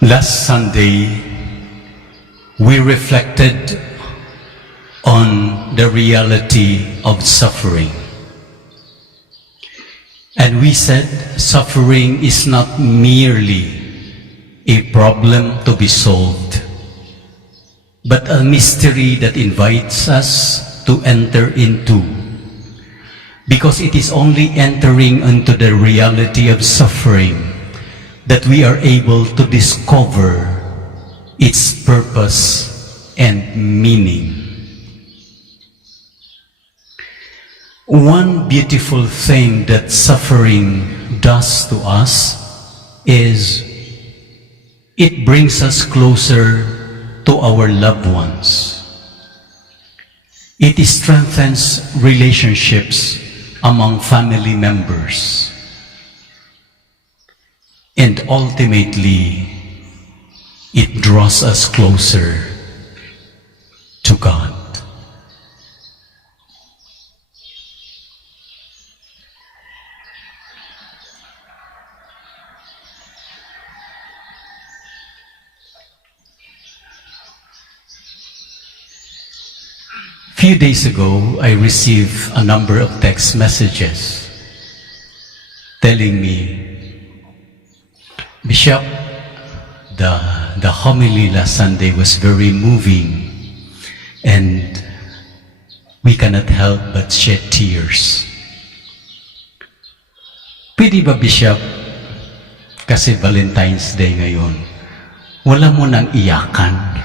Last Sunday, we reflected on the reality of suffering. And we said suffering is not merely a problem to be solved, but a mystery that invites us to enter into, because it is only entering into the reality of suffering that we are able to discover its purpose and meaning. One beautiful thing that suffering does to us is it brings us closer to our loved ones. It strengthens relationships among family members. And ultimately, it draws us closer to God. A few days ago, I received a number of text messages telling me, Bishop, the homily last Sunday was very moving, and we cannot help but shed tears. Pwede ba, Bishop, kasi Valentine's Day ngayon, wala mo nang iyakan?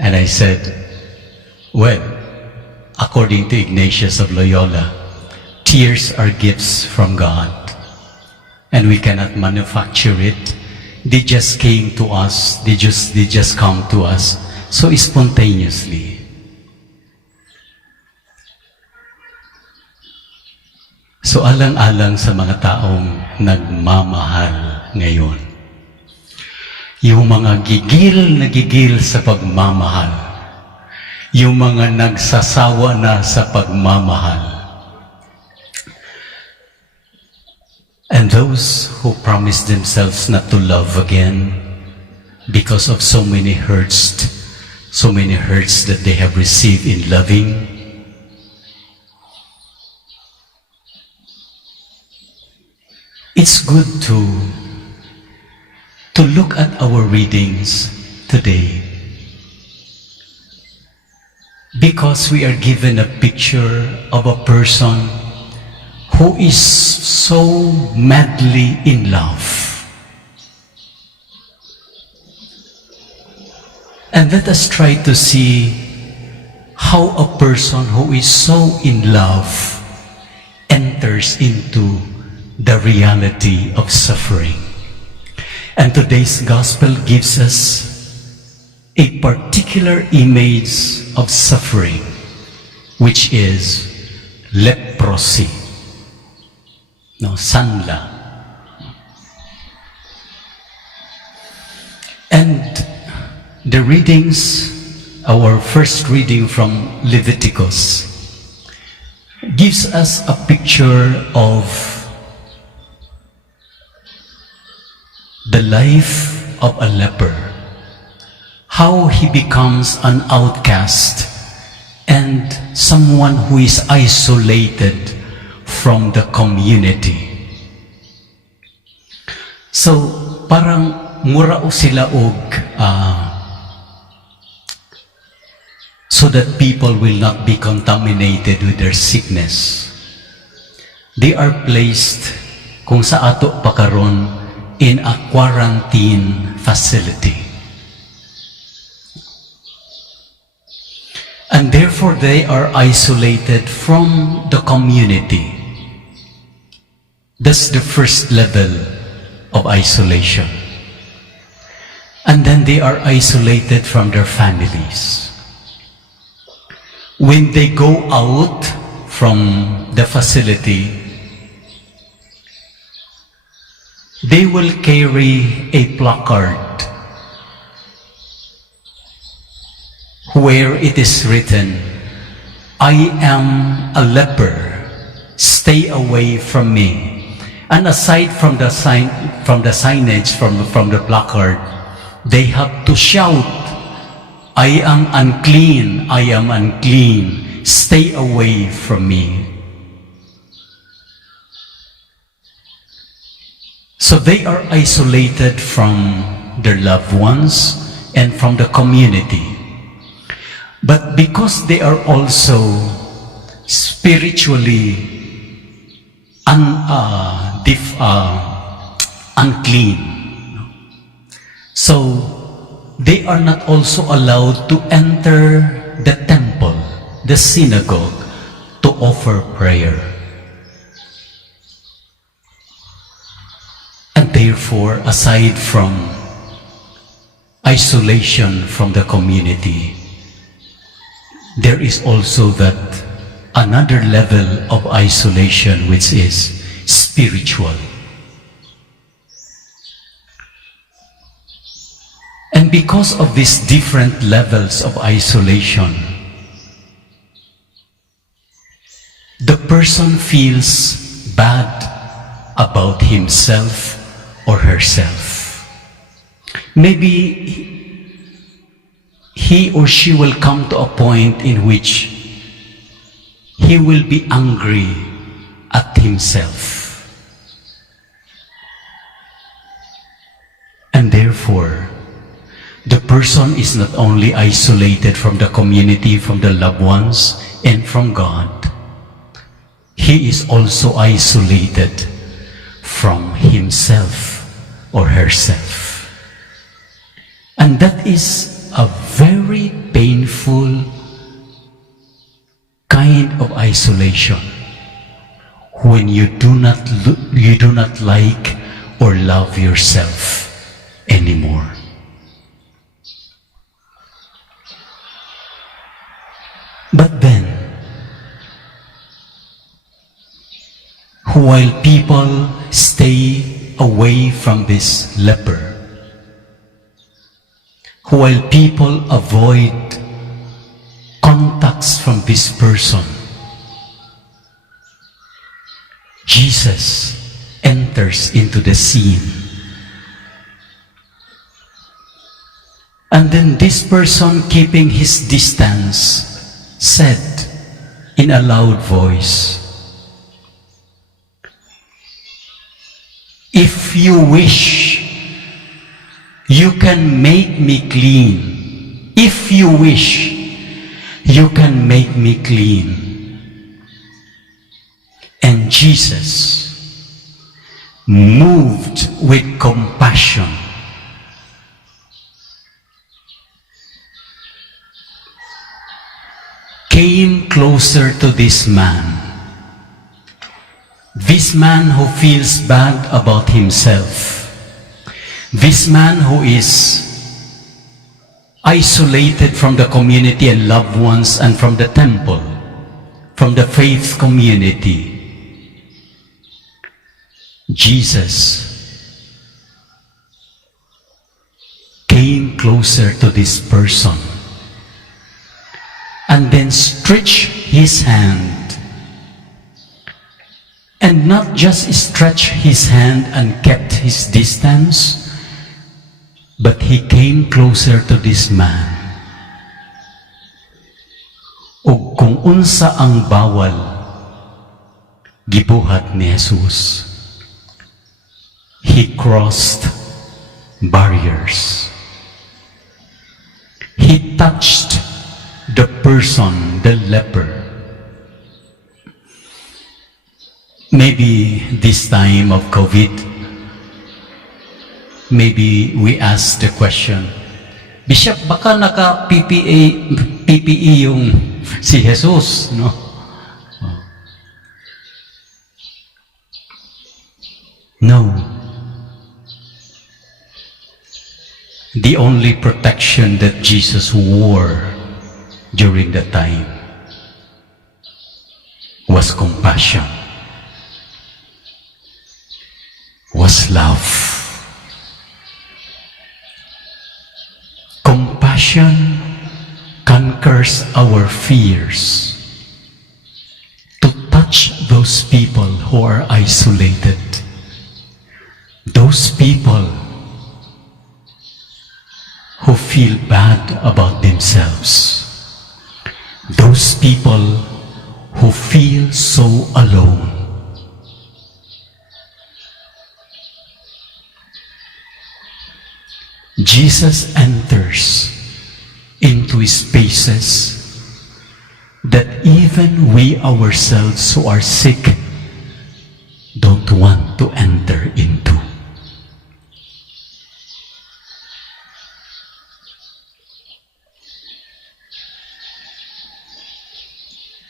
And I said, well, according to Ignatius of Loyola, tears are gifts from God. And we cannot manufacture it. They just came to us. They just come to us so spontaneously. So alang-alang sa mga taong nagmamahal ngayon, yung mga gigil sa pagmamahal, yung mga nagsasawa na sa pagmamahal, and those who promise themselves not to love again because of so many hurts that they have received in loving. It's good to look at our readings today, because we are given a picture of a person who is so madly in love. And let us try to see how a person who is so in love enters into the reality of suffering. And today's gospel gives us a particular image of suffering, which is leprosy. No, sanla. And the readings, our first reading from Leviticus, gives us a picture of the life of a leper, how he becomes an outcast and someone who is isolated from the community. So, parang murao sila og so that people will not be contaminated with their sickness. They are placed, kung sa ato pakaron, in a quarantine facility. And therefore they are isolated from the community. That's the first level of isolation. And then they are isolated from their families. When they go out from the facility, they will carry a placard where it is written, I am a leper, stay away from me. And aside from the signage, from the placard, they have to shout, "I am unclean, I am unclean, stay away from me." So they are isolated from their loved ones and from the community. But because they are also spiritually unclean, so they are not also allowed to enter the temple, the synagogue, to offer prayer. And therefore, aside from isolation from the community, there is also that another level of isolation, which is spiritual. And because of these different levels of isolation, the person feels bad about himself or herself. Maybe he or she will come to a point in which he will be angry at himself. And therefore, the person is not only isolated from the community, from the loved ones, and from God, he is also isolated from himself or herself. And that is a very painful kind of isolation, when you do not like or love yourself anymore. But then, while people stay away from this leper, while people avoid contacts from this person, Jesus enters into the scene. And then this person, keeping his distance, said in a loud voice, "If you wish, you can make me clean. If you wish, you can make me clean." And Jesus, moved with compassion, came closer to this man who feels bad about himself, this man who is isolated from the community and loved ones and from the temple, from the faith community. Jesus came closer to this person and then stretched his hand, and not just stretched his hand and kept his distance, but he came closer to this man. O kung unsa ang bawal, gibuhat ni Jesus. He crossed barriers. He touched the person, the leper. Maybe this time of COVID, maybe we ask the question, Bishop, baka naka-PPE yung si Jesus, no? No. The only protection that Jesus wore during that time was compassion, was love. Compassion conquers our fears to touch those people who are isolated. Those people who feel bad about themselves, those people who feel so alone, Jesus enters into spaces that even we ourselves who are sick don't want to enter into.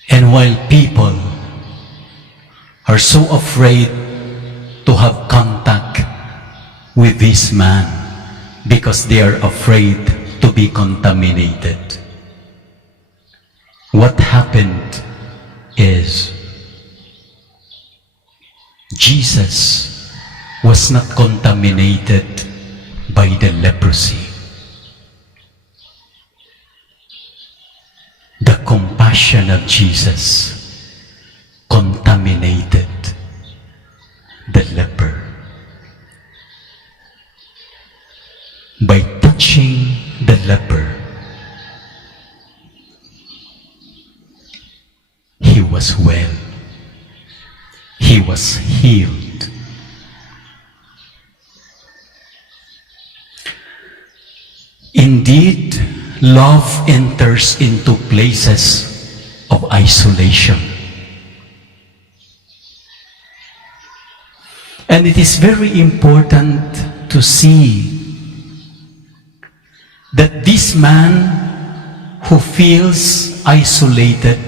And while people are so afraid to have contact with this man because they are afraid to be contaminated, what happened is Jesus was not contaminated by the leprosy. The compassion of Jesus contaminated the leper. By touching the leper, he was well. He was healed. Indeed, love enters into places of isolation. And it is very important to see that this man who feels isolated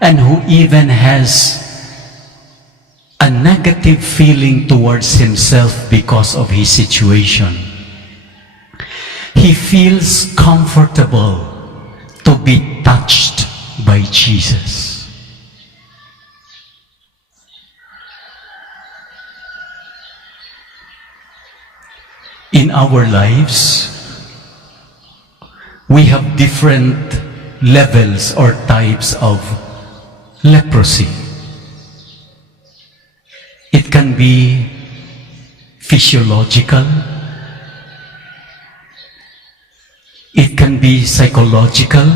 and who even has a negative feeling towards himself because of his situation, he feels comfortable to be touched by Jesus. In our lives, we have different levels or types of leprosy. It can be physiological. It can be psychological.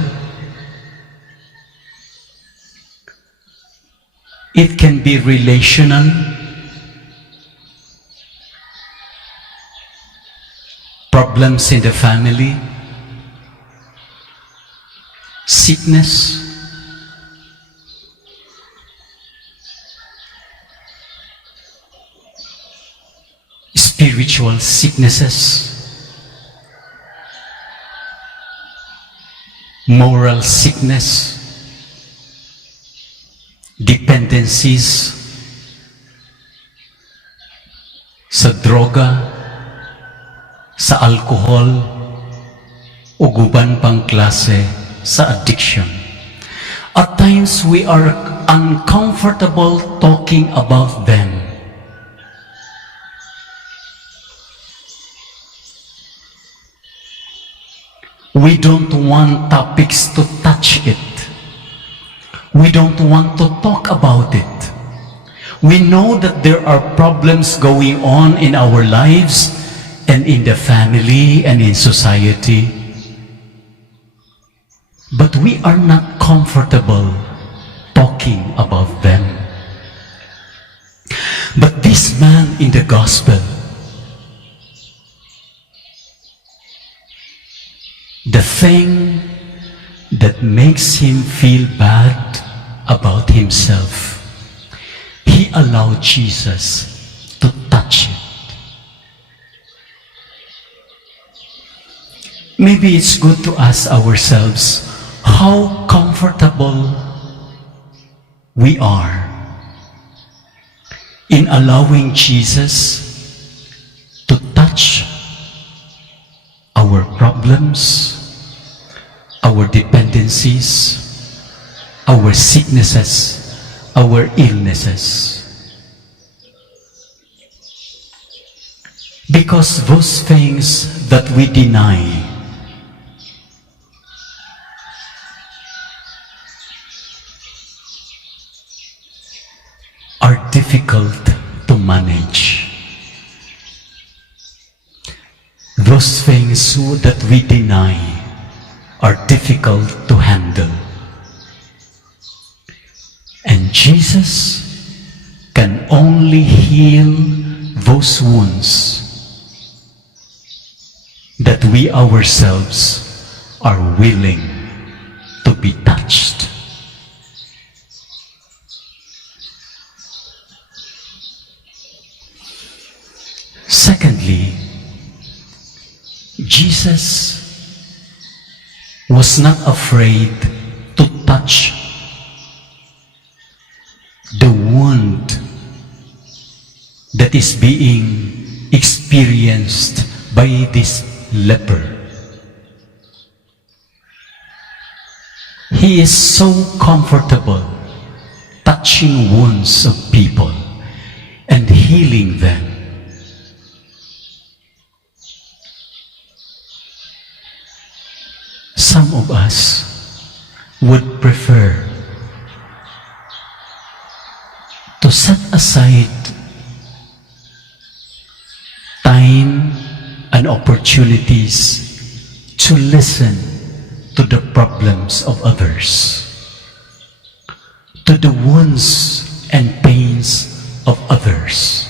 It can be relational. Problems in the family. Sickness. Spiritual sicknesses. Moral sickness, dependencies sa droga, sa alcohol, uguban pang klase sa addiction. At times we are uncomfortable talking about them. We don't want topics to touch it. We don't want to talk about it. We know that there are problems going on in our lives and in the family and in society. But we are not comfortable talking about them. But this man in the gospel, the thing that makes him feel bad about himself, he allowed Jesus to touch it. Maybe it's good to ask ourselves how comfortable we are in allowing Jesus to touch our problems, our dependencies, our sicknesses, our illnesses. Because those things that we deny are difficult to manage. Those things that we deny are difficult to handle. And Jesus can only heal those wounds that we ourselves are willing to be touched. Secondly, Jesus was not afraid to touch the wound that is being experienced by this leper. He is so comfortable touching wounds of people and healing them. Some of us would prefer to set aside time and opportunities to listen to the problems of others, to the wounds and pains of others.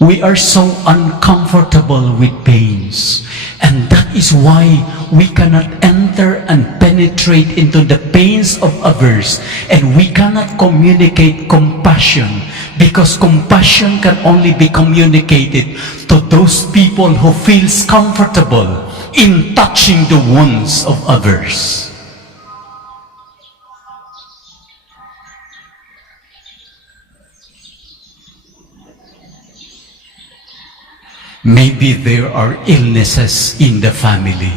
We are so uncomfortable with pains, and that is why we cannot enter and penetrate into the pains of others, and we cannot communicate compassion, because compassion can only be communicated to those people who feels comfortable in touching the wounds of others. Maybe there are illnesses in the family.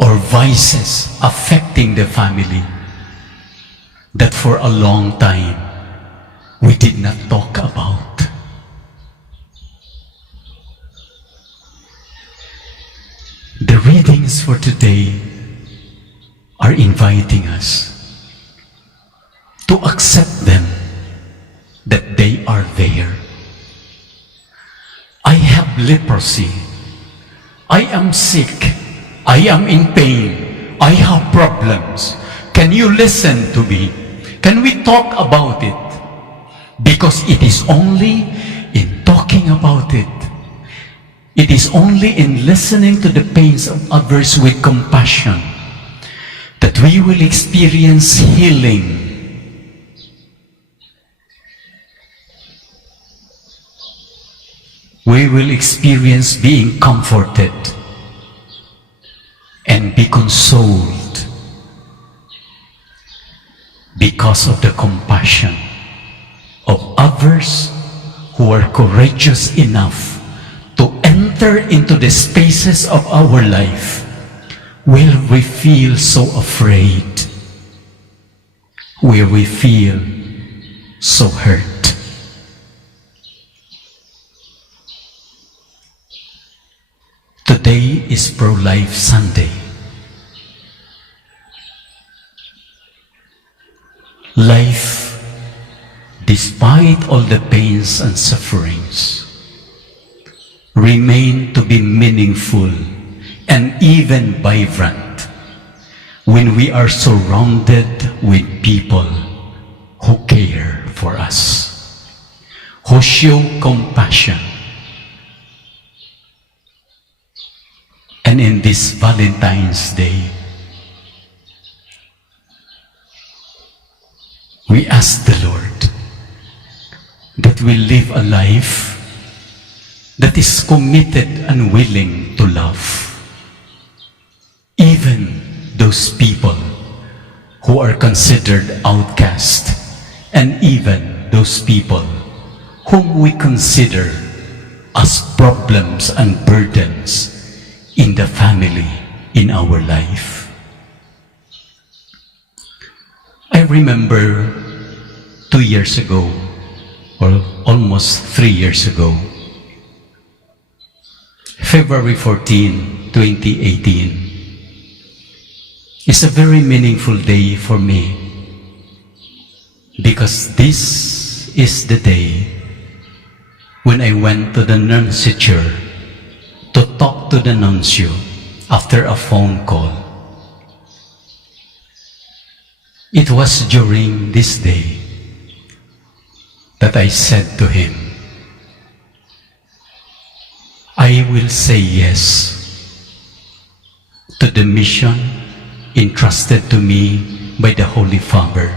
Or vices affecting the family that for a long time we did not talk about. The readings for today are inviting us to accept them, that they are there. I have leprosy. I am sick. I am in pain. I have problems. Can you listen to me? Can we talk about it? Because it is only in talking about it, it is only in listening to the pains of others with compassion that we will experience healing. We will experience being comforted and be consoled because of the compassion of others who are courageous enough to enter into the spaces of our life where we feel so afraid, where we feel so hurt. Today is Pro-Life Sunday. Life, despite all the pains and sufferings, remain to be meaningful and even vibrant when we are surrounded with people who care for us, who show compassion. And in this Valentine's Day, we ask the Lord that we live a life that is committed and willing to love even those people who are considered outcast, and even those people whom we consider as problems and burdens in the family, in our life. I remember 2 years ago, or almost 3 years ago, February 14, 2018, is a very meaningful day for me, because this is the day when I went to the nunciature to talk to the nuncio after a phone call. It was during this day that I said to him, I will say yes to the mission entrusted to me by the Holy Father,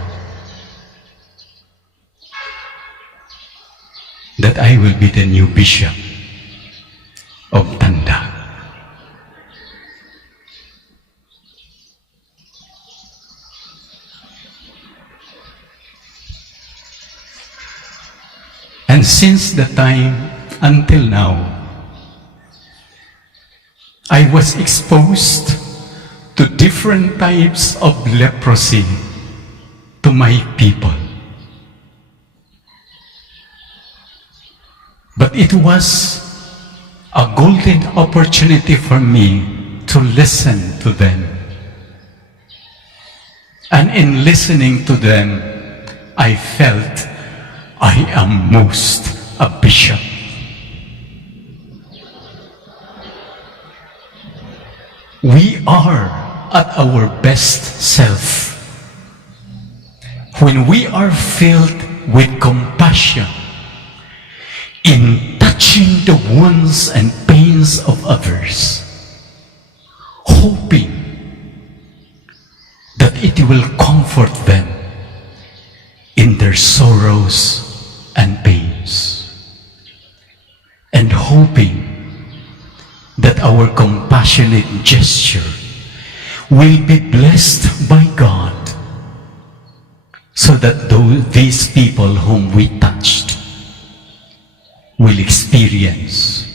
that I will be the new bishop of Tandag. And since that time until now, I was exposed to different types of leprosy to my people. But it was a golden opportunity for me to listen to them. And in listening to them, I felt I am most a bishop. We are at our best self when we are filled with compassion in touching the wounds and pains of others, hoping that it will comfort them in their sorrows and pains, and hoping that our compassionate gesture will be blessed by God, so that these people whom we touched will experience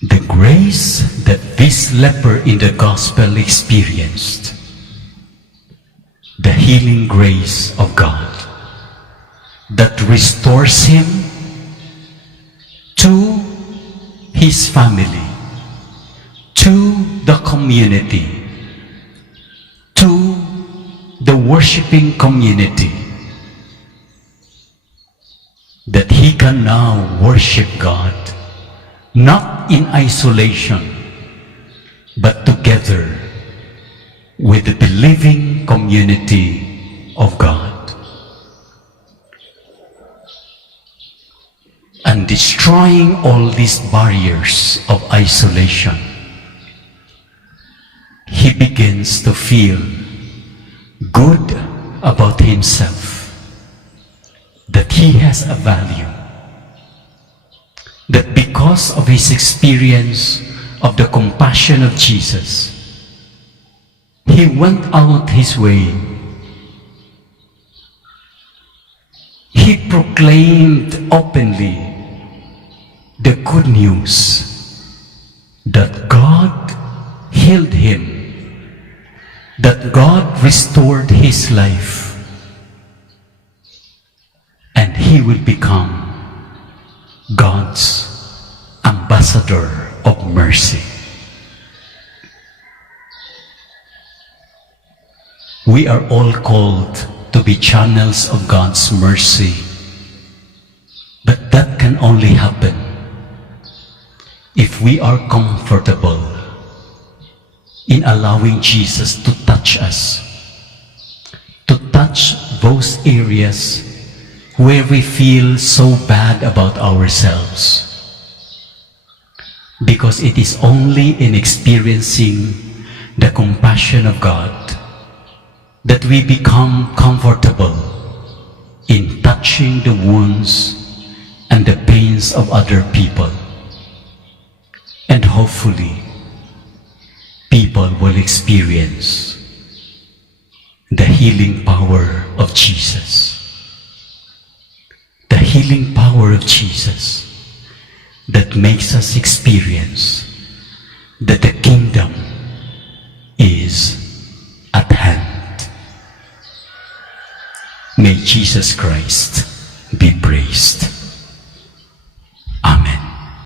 the grace that this leper in the gospel experienced, the healing grace of God that restores him to his family, to the community, to the worshiping community, that he can now worship God, not in isolation, but together with the believing community of God, and destroying all these barriers of isolation. He begins to feel good about himself, that he has a value, that because of his experience of the compassion of Jesus, he went out his way. He proclaimed openly the good news that God healed him, that God restored his life, and he will become God's ambassador of mercy. We are all called to be channels of God's mercy, but that can only happen if we are comfortable in allowing Jesus to touch us, to touch those areas where we feel so bad about ourselves. Because it is only in experiencing the compassion of God that we become comfortable in touching the wounds and the pains of other people. And hopefully, people will experience the healing power of Jesus. The healing power of Jesus that makes us experience that the kingdom is at hand. May Jesus Christ be praised.